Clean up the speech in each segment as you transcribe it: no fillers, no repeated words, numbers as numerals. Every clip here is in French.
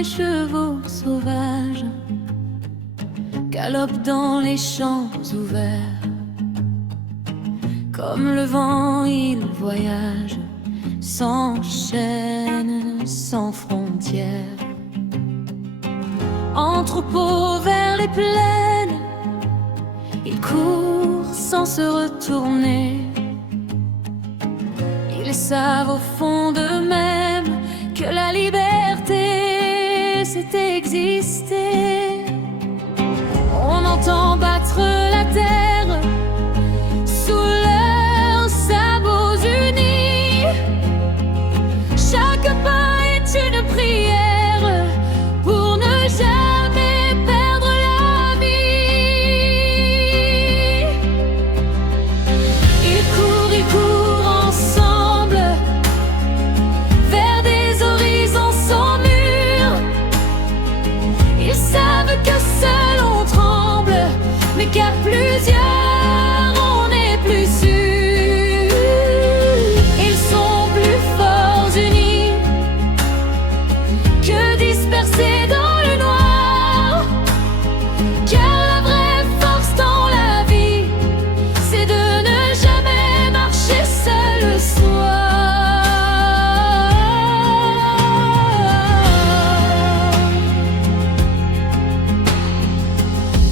les chevaux sauvages galopent dans les champs ouverts. Comme le vent, ils voyagent sans chaîne, sans frontières. En troupeau vers les plaines, ils courent sans se retourner. Ils savent au fond d'eux-mêmes que la liberté, c'est exister. On entend battre la terre sous leurs sabots unis. Chaque pas est une prière pour ne jamais perdre la vie. Ils courent ensemble vers des horizons sans mur. Ils savent que seul on tremble, mais qu'à plusieurs on est plus sûr. Ils sont plus forts unis que dispersés dans le noir. Car la vraie force dans la vie, c'est de ne jamais marcher seul le soir.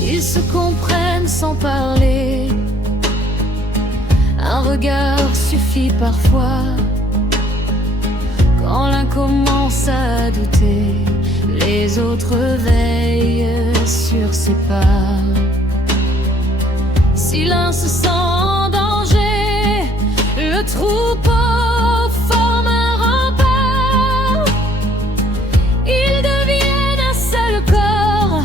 Ils se comprennent sans parler. Un regard suffit parfois. Quand l'un commence à douter, les autres veillent sur ses pas. Si l'un se sent en danger, le troupeau forme un rempart. Ils deviennent un seul corps,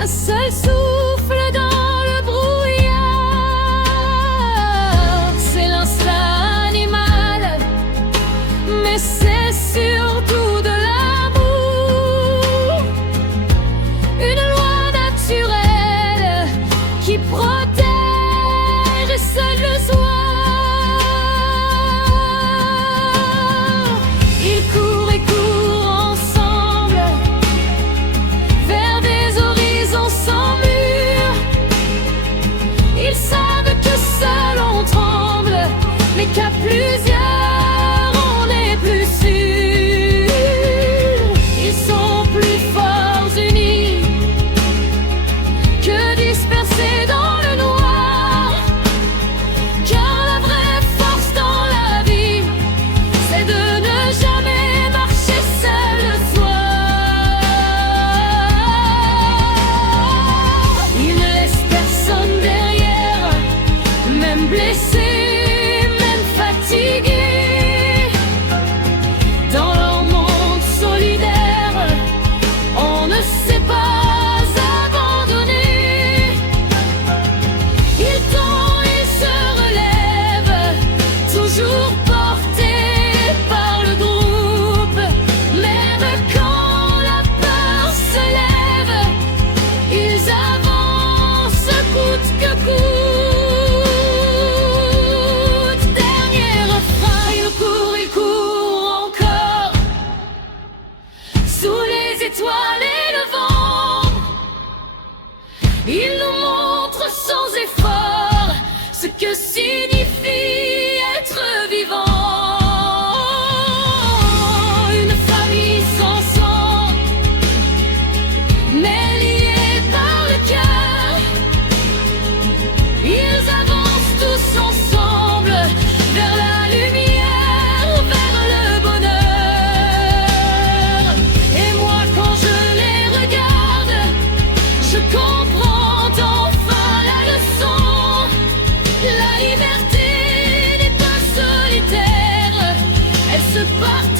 un seul souffle dans le brouillard. C'est l'instinct animal, mais c'est surtout de l'amour. Une loi naturelle qui protège seul le soir. Ils courent et courent ensemble vers des horizons sans mur. Ils savent que seul on tremble, mais qu'à plusieurs on est plus sûr. Ils sont plus forts unis que dispersés dans le noir. Car la vraie force dans la vie, c'est de ne jamais marcher seul le soir. Ils ne laissent personne derrière, même blessé, même fatigué. Dans leur monde solidaire, on ne sait pas abandonner. Ils tombent, ils se relèvent, toujours portés par le groupe. Même quand la peur se lève, ils avancent coûte que coûte. Dernier refrain, ils courent encore sous les étoiles et le vent. Ils nous montrent sans effort ce que signifie être vivant. Une famille sans sang, mais liée par le cœur. Ils avancent tous ensemble vers la lumière, vers le bonheur. Et moi quand je les regarde, je comprends enfin la leçon. La liberté n'est pas solitaire, elle se partage.